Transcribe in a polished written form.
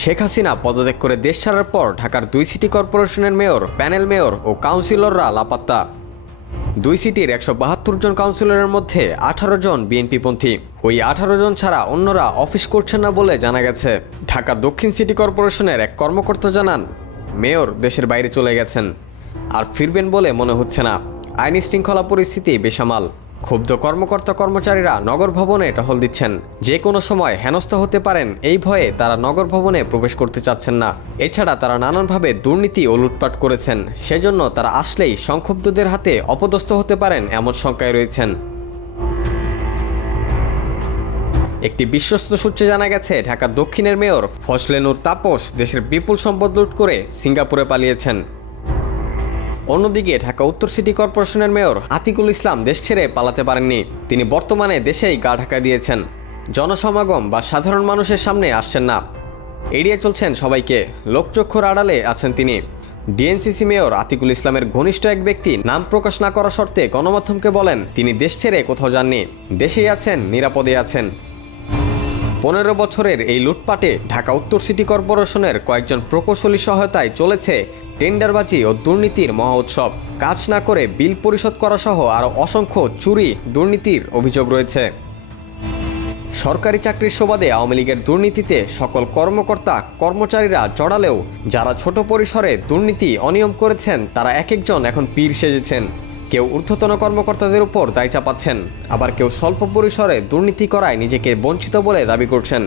শেখ হাসিনা পদত্যাগ করে দেশ ছাড়ার পর ঢাকার 2 সিটি কর্পোরেশনের মেয়র, প্যানেল মেয়র ও কাউন্সিলররা লাপাত্তা। 2 সিটির 172 জন কাউন্সিলরের মধ্যে 18 জন বিএনপিপন্থী। ওই 18 জন ছাড়া অন্যরা অফিস করছেন না বলে জানা গেছে। ঢাকা দক্ষিণ সিটি কর্পোরেশনের এক কর্মকর্তা জানান, মেয়র দেশের বাইরে চলে গেছেন, আর ফিরবেন বলে মনে হচ্ছে না। আইনি শৃঙ্খলা পরিস্থিতি বেসামাল। ক্ষুব্ধ কর্মকর্তা কর্মচারীরা নগর ভবনে টহল দিচ্ছেন। যে কোনো সময় হেনস্থা হতে পারেন এই ভয়ে তারা নগর ভবনে প্রবেশ করতে চাচ্ছেন না। এছাড়া তারা নানানভাবে দুর্নীতি ও লুটপাট করেছেন, সেজন্য তারা আসলেই সংক্ষুব্ধদের হাতে অপদস্থ হতে পারেন এমন শঙ্কায় রয়েছেন। একটি বিশ্বস্ত সূত্রে জানা গেছে, ঢাকা দক্ষিণের মেয়র ফজলে নূর তাপস দেশের বিপুল সম্পদ লুট করে সিঙ্গাপুরে পালিয়েছেন। অন্যদিকে ঢাকা উত্তর সিটি কর্পোরেশনের মেয়র আতিকুল ইসলাম দেশ ছেড়ে পালাতে পারেননি। তিনি বর্তমানে দেশেই গা ঢাকা দিয়েছেন। জনসমাগম বা সাধারণ মানুষের সামনে আসছেন না, এড়িয়ে চলছেন সবাইকে। লোকচক্ষুর আড়ালে আছেন তিনি। ডিএনসিসি মেয়র আতিকুল ইসলামের ঘনিষ্ঠ এক ব্যক্তি নাম প্রকাশ না করা শর্তে গণমাধ্যমকে বলেন, তিনি দেশ ছেড়ে কোথাও যাননি, দেশেই আছেন, নিরাপদে আছেন। 15 বছরের এই লুটপাটে ঢাকা উত্তর সিটি কর্পোরেশনের কয়েকজন প্রকৌশলী সহায়তায় চলেছে টেন্ডারবাজি ও দুর্নীতির মহা উৎসব। কাজ না করে বিল পরিশোধ করা সহ আরও অসংখ্য চুরি দুর্নীতির অভিযোগ রয়েছে। সরকারি চাকরির সুবাদে আওয়ামী লীগের দুর্নীতিতে সকল কর্মকর্তা কর্মচারীরা জড়ালেও যারা ছোট পরিসরে দুর্নীতি অনিয়ম করেছেন তারা এক একজন এখন পীর সেজেছেন। কেউ ঊর্ধ্বতন কর্মকর্তাদের উপর দায় চাপাচ্ছেন, আবার কেউ স্বল্প পরিসরে দুর্নীতি করায় নিজেকে বঞ্চিত বলে দাবি করছেন।